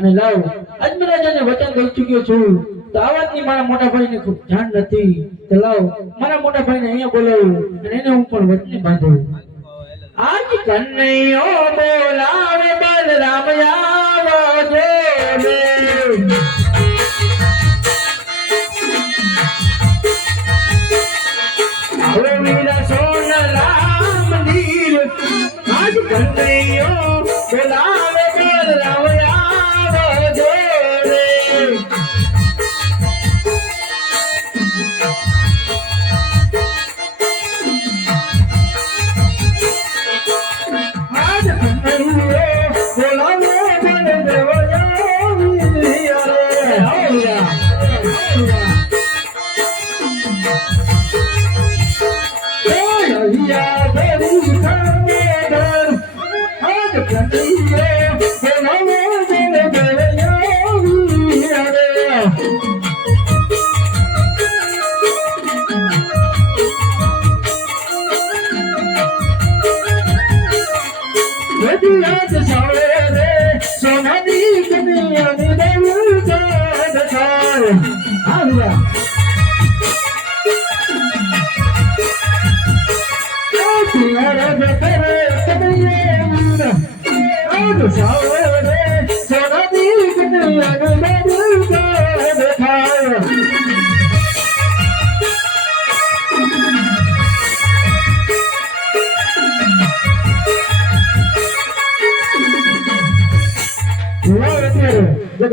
અને લાવ અજમરાજાને વચન દઈ ચૂક્યો છું તો આ વાતની મારા મોટા ભાઈને ખૂબ જાણ નથી તો લાવ મારા મોટા ભાઈને અહીંયા બોલાવું અને એને હું પણ વચને બાંધું આજ કનૈયો બોલાવે બલરામ આવજો રે હવે વીરા સોનલા મંદિર આજ કનૈયો બોલાવે બલરામ આવજો રે આજ કનૈયો બોલાવે બલદેવ વીરા રે આવયા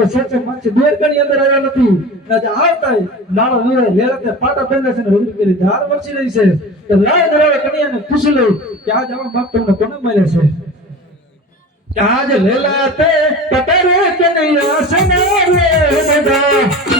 સચે માછી દેરકની અંદર આવ્યા નથી આજે આવતા નાળો નીરે લેરતે પાટા પહેરે છે ને રૂડી કરી ધાર વરસી રહી છે તો લાય દરાવે કન્યાને ખુશી લઈ કે આજ આવા બાપ તમને કોને મળે છે કે આજ લેલાતે પતરે કન્યા સને રે બધા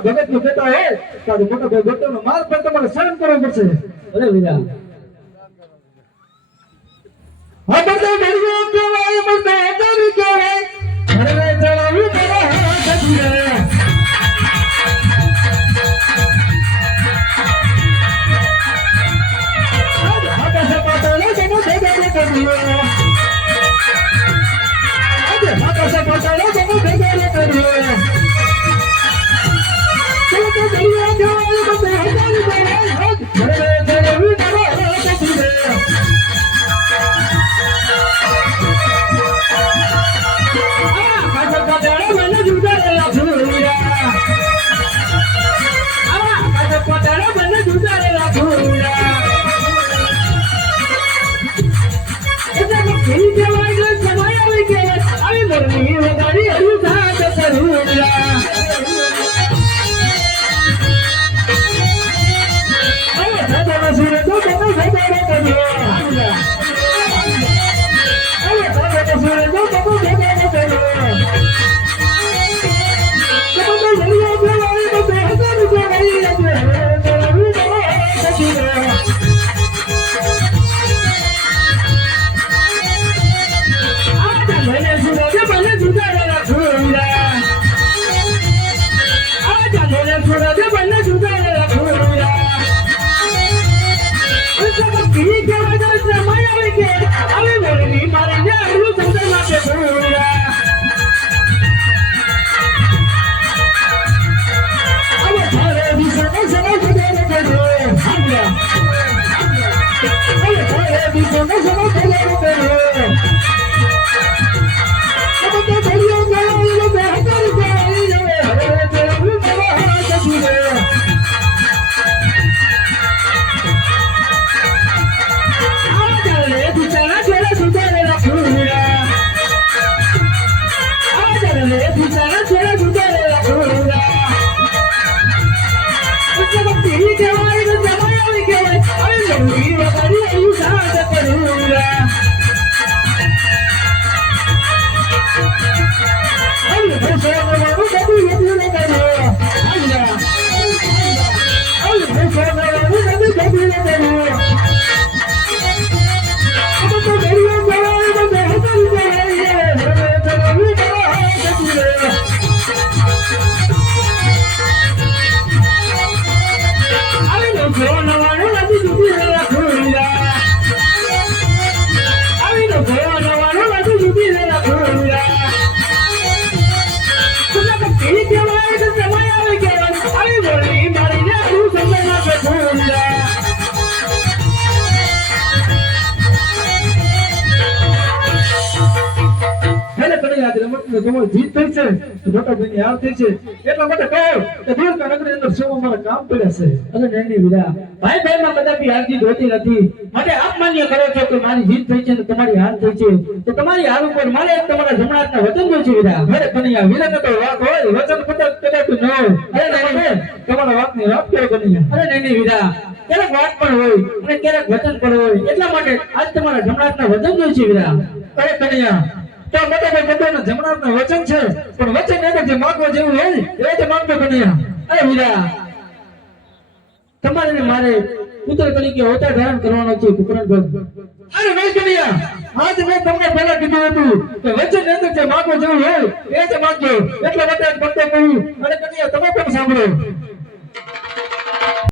ભગત નો બેટા હે તારે મોટા ભાઈ બેટો નો માર પર તમારે સહન કરવો પડશે અરે વીરા હા બધો મેળવો કેવાય બધો આદર કેવાય ઘરે ચડાવી તારા હાથ દીએ જીત થઈ છે મોટા ભાઈની હાર થઈ છે એટલા માટે કહો કે દ્વારકા નગરની અંદર શું અમારા કામ પડ્યા છે અરે નૈની વીરા ભાઈ ભાઈમાં કદાપી હાર જીત હોતી નથી માટે આપ માન્ય કરો છો કે મારી જીત થઈ છે અને તમારી હાર થઈ છે તો તમારી હાર ઉપર મારે એક તમારા જમણાના વચન જોઈ છે વીરા અરે કનૈયા વીરાને તો વાત હોય વચન કદાપી ન હોય અરે નહીં તમારા વાતની વાત કરો કનૈયા અરે નૈની વીરા ક્યારેક વાત પણ હોય અને ક્યારેક વચન પણ હોય એટલા માટે આજ તમારા જમણાના વચન જોઈ છે વીરા અરે કનૈયા તો મોટા ભાઈ બધાના જમણાના વચન છે પણ વચન એને જે માંગવા જેવું હોય એ જ માંગતો કનૈયા અરે વીરા તમારે ને મારે પુત્ર તરીકે અવતાર ધારણ કરવાનો છે કુકરણગઢ અરે નહીં કનૈયા આજ મેં તમને પહેલા કીધું હતું કે વચન એને જે માંગવા જેવું હોય એ જ માંગજો એટલા માટે જ બંધ કહ્યું. અરે કનૈયા તમે પણ સાંભળો